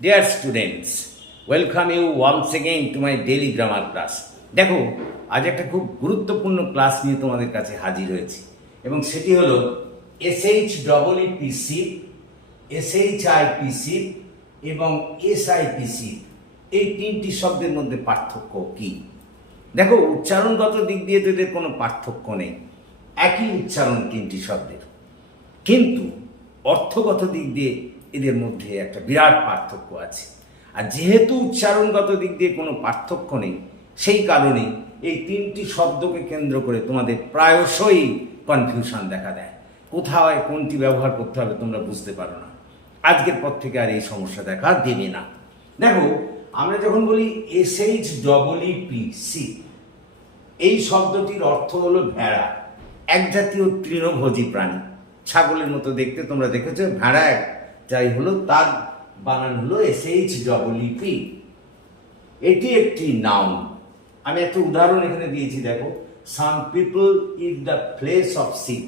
Dear students, welcome you once again to my daily grammar class. দেখো, আজ একটা খুব গুরুত্বপূর্ণ ক্লাস নিয়ে তোমাদের কাছে হাজির হয়েছি এবং সেটি হলো SHEEPC, SHIPC এবং SIPC এই তিনটি শব্দের মধ্যে পার্থক্য কি? দেখো, উচ্চারণগত দিক দিয়ে তো এদের কোনো পার্থক্য নেই, একই উচ্চারণ তিনটি শব্দের, কিন্তু অর্থগত দিক দিয়ে এদের মধ্যে একটা বিরাট পার্থক্য আছে। আর যেহেতু উচ্চারণগত দিক দিয়ে কোনো পার্থক্য নেই, সেই কারণে এই তিনটি শব্দকে কেন্দ্র করে তোমাদের প্রায়শই কনফিউশন দেখা দেয়। কোথায় কোনটি ব্যবহার করতে হবে তোমরা বুঝতে পারো না। আজকের পর থেকে আর এই সমস্যা দেখা দেবে না। দেখো, আমরা যখন বলি SHEEPC, এই শব্দটির অর্থ হলো ভেড়া, এক জাতীয় তৃণভোজী প্রাণী, ছাগলের মতো দেখতে, তোমরা দেখেছো। ভেড়া যাই হলো, তার বানান হলো SHEEP। এটি একটি নাউন। আমি একটা উদাহরণ এখানে দিয়েছি, দেখো। Some people eat the flesh of sheep,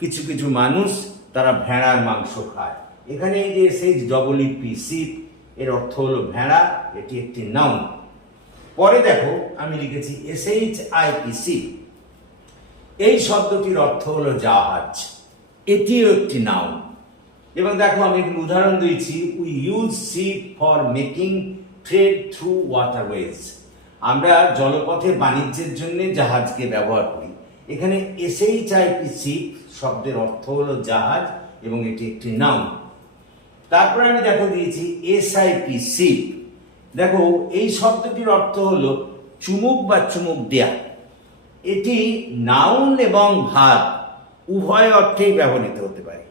কিছু কিছু মানুষ তারা ভেড়ার মাংস খায়। এখানে এই যে SHEEP, শিপ, এর অর্থ হলো ভেড়া, এটি একটি নাউন। পরে দেখো, আমি লিখেছি SHIPC, এই শব্দটির অর্থ হলো জাহাজ, এটিও একটি নাউন। এবং দেখো, আমি একটি উদাহরণ দিয়েছি, we use ship for making trade through waterways, আমরা জলপথে বাণিজ্যের জন্য জাহাজকে ব্যবহার করি। এখানে SHIPC শব্দের অর্থ হলো জাহাজ এবং এটি একটি নাউন। তারপরে আমি দেখো দিয়েছি SIPC। দেখো, এই শব্দটির অর্থ হলো চুমুক বা চুমুক দেয়া। এটি নাউন এবং ভার্ব উভয় অর্থেই ব্যবহৃত হতে পারে।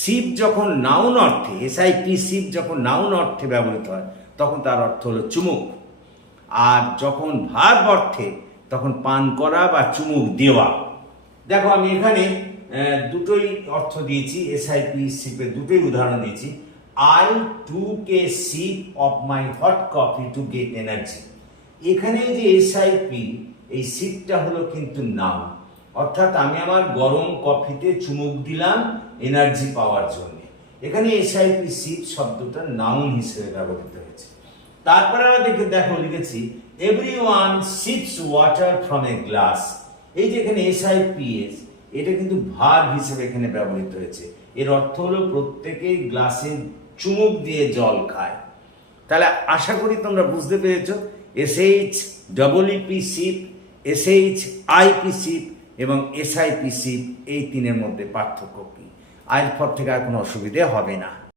শিপ যখন নাউন অর্থে, SIPC যখন নাউন অর্থে ব্যবহৃত হয় তখন তার অর্থ হলো চুমুক, আর যখন ভার্ব অর্থে তখন পান করা বা চুমুক দেওয়া। দেখো, আমি এখানে দুটোই অর্থ দিয়েছি, SIPC এর দুটোই উদাহরণ দিয়েছি। I took a sip of my hot coffee to get energy। এখানে যে SIP, এই সিপটা হলো কিন্তু নাউন, অর্থাৎ আমি আমার গরম কফিতে চুমুক দিলাম এনার্জি পাওয়ার জন্য। এখানে SIPC শব্দটা নাউন হিসেবে ব্যবহৃত হয়েছে। তারপরে আমরা দেখো লিখেছি everyone sips water from a glass. এই যে এখানে SIPS, এটা কিন্তু ভার্ব হিসেবে এখানে ব্যবহৃত হয়েছে। এর অর্থ হলো প্রত্যেকেই গ্লাসে চুমুক দিয়ে জল খায়। তাহলে আশা করি তোমরা বুঝতে পেরেছো SHEEP শিপ, SHIP এবং SIPC এই তিনের মধ্যে পার্থক্য কি। আজ পর থেকে আর কোনো অসুবিধে হবে না।